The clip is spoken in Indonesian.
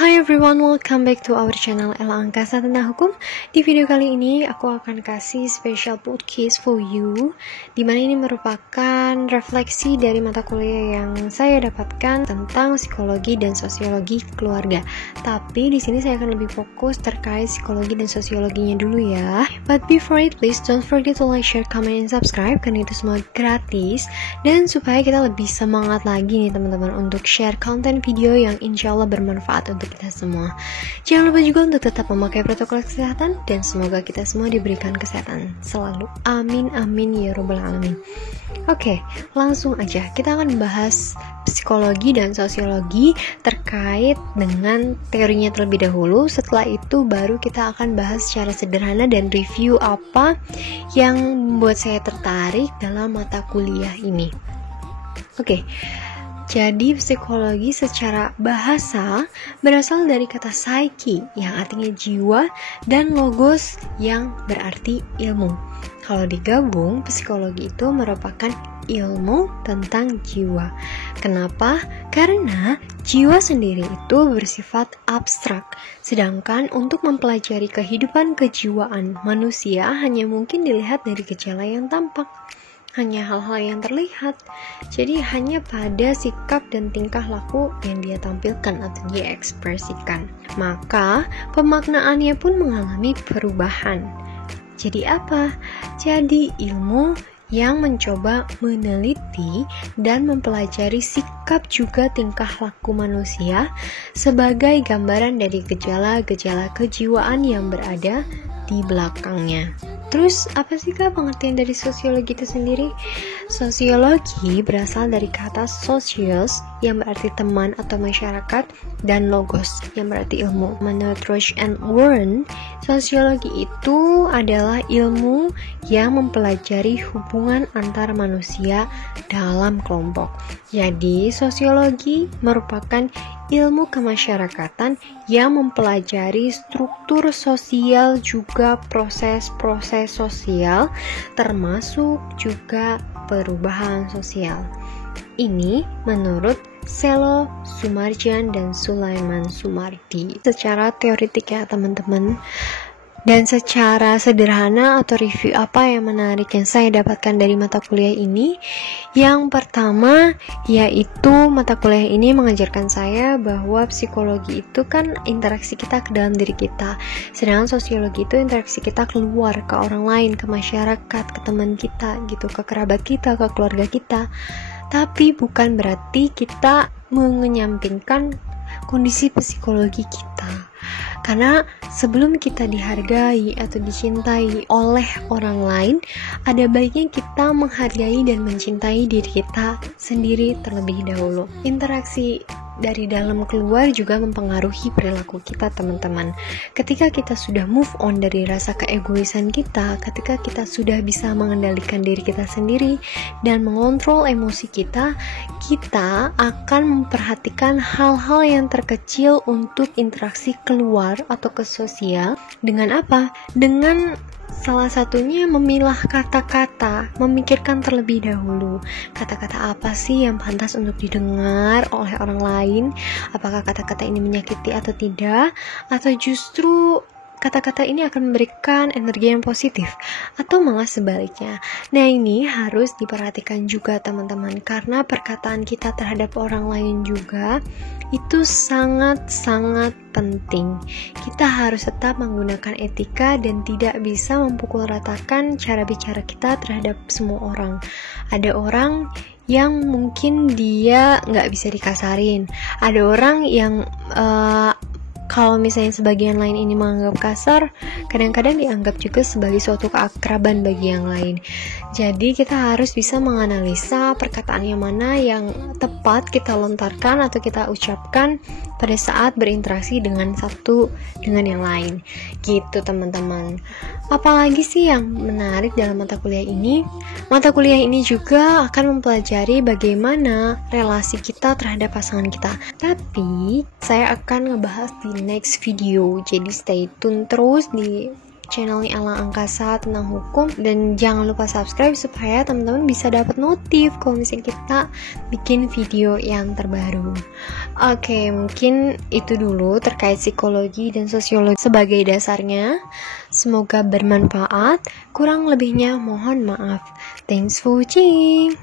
Hi everyone, welcome back to our channel Ella Angkasa tentang hukum. Di video kali ini aku akan kasih special podcast for you, dimana ini merupakan refleksi dari mata kuliah yang saya dapatkan tentang psikologi dan sosiologi keluarga. Tapi di sini saya akan lebih fokus terkait psikologi dan sosiologinya dulu ya. But before it, please don't forget to like, share, comment, and subscribe karena itu semua gratis. Dan supaya kita lebih semangat lagi nih teman-teman untuk share konten video yang insya Allah bermanfaat untuk kita semua. Jangan lupa juga untuk tetap memakai protokol kesehatan dan semoga kita semua diberikan kesehatan selalu. Amin amin ya robbal alamin. Oke, langsung aja kita akan bahas psikologi dan sosiologi terkait dengan teorinya terlebih dahulu. Setelah itu baru kita akan bahas secara sederhana dan review apa yang membuat saya tertarik dalam mata kuliah ini. Oke. Jadi psikologi secara bahasa berasal dari kata psyche yang artinya jiwa dan logos yang berarti ilmu. Kalau digabung, psikologi itu merupakan ilmu tentang jiwa. Kenapa? Karena jiwa sendiri itu bersifat abstrak. Sedangkan untuk mempelajari kehidupan kejiwaan manusia hanya mungkin dilihat dari gejala yang tampak. Hanya hal-hal yang terlihat. Jadi hanya pada sikap dan tingkah laku yang dia tampilkan atau dia ekspresikan. Maka pemaknaannya pun mengalami perubahan. Jadi apa? Jadi ilmu yang mencoba meneliti dan mempelajari sikap juga tingkah laku manusia sebagai gambaran dari gejala-gejala kejiwaan yang berada di belakangnya. Terus apa sih kak pengertian dari sosiologi itu sendiri? Sosiologi berasal dari kata socios yang berarti teman atau masyarakat dan logos yang berarti ilmu. Menurut Roach and Warren, sosiologi itu adalah ilmu yang mempelajari hubungan antar manusia dalam kelompok. Jadi sosiologi merupakan ilmu kemasyarakatan yang mempelajari struktur sosial juga proses-proses sosial termasuk juga perubahan sosial. Ini menurut Selo Sumarjan dan Sulaiman Sumardi. Secara teoritik ya teman-teman. Dan secara sederhana atau review apa yang menarik yang saya dapatkan dari mata kuliah ini? Yang pertama yaitu mata kuliah ini mengajarkan saya bahwa psikologi itu kan interaksi kita ke dalam diri kita. Sedangkan sosiologi itu interaksi kita keluar ke orang lain, ke masyarakat, ke teman kita gitu, ke kerabat kita, ke keluarga kita. Tapi bukan berarti kita menyampingkan kondisi psikologi kita. Karena sebelum kita dihargai atau dicintai oleh orang lain, ada baiknya kita menghargai dan mencintai diri kita sendiri terlebih dahulu. Interaksi dari dalam keluar juga mempengaruhi perilaku kita teman-teman. Ketika kita sudah move on dari rasa keegoisan kita, ketika kita sudah bisa mengendalikan diri kita sendiri dan mengontrol emosi kita, kita akan memperhatikan hal-hal yang terkecil untuk interaksi keluar atau ke sosial. Dengan apa? Dengan salah satunya memilah kata-kata, memikirkan terlebih dahulu kata-kata apa sih yang pantas untuk didengar oleh orang lain, apakah kata-kata ini menyakiti atau tidak, atau justru kata-kata ini akan memberikan energi yang positif atau malah sebaliknya. Nah ini harus diperhatikan juga teman-teman, karena perkataan kita terhadap orang lain juga itu sangat-sangat penting. Kita harus tetap menggunakan etika dan tidak bisa memukul ratakan cara bicara kita terhadap semua orang. Ada orang yang mungkin dia nggak bisa dikasarin. Ada orang yang kalau misalnya sebagian lain ini menganggap kasar, kadang-kadang dianggap juga sebagai suatu keakraban bagi yang lain. Jadi kita harus bisa menganalisa perkataan yang mana yang tepat kita lontarkan atau kita ucapkan pada saat berinteraksi dengan satu dengan yang lain. Gitu teman-teman. Apalagi sih yang menarik dalam mata kuliah ini? Mata kuliah ini juga akan mempelajari bagaimana relasi kita terhadap pasangan kita. Tapi saya akan ngebahas di next video, jadi stay tune terus di channelnya Ella Angkasa tentang hukum, dan jangan lupa subscribe supaya teman-teman bisa dapat notif kalau misalnya kita bikin video yang terbaru. Oke, mungkin itu dulu terkait psikologi dan sosiologi sebagai dasarnya. Semoga bermanfaat. Kurang lebihnya mohon maaf. Thanks for watching.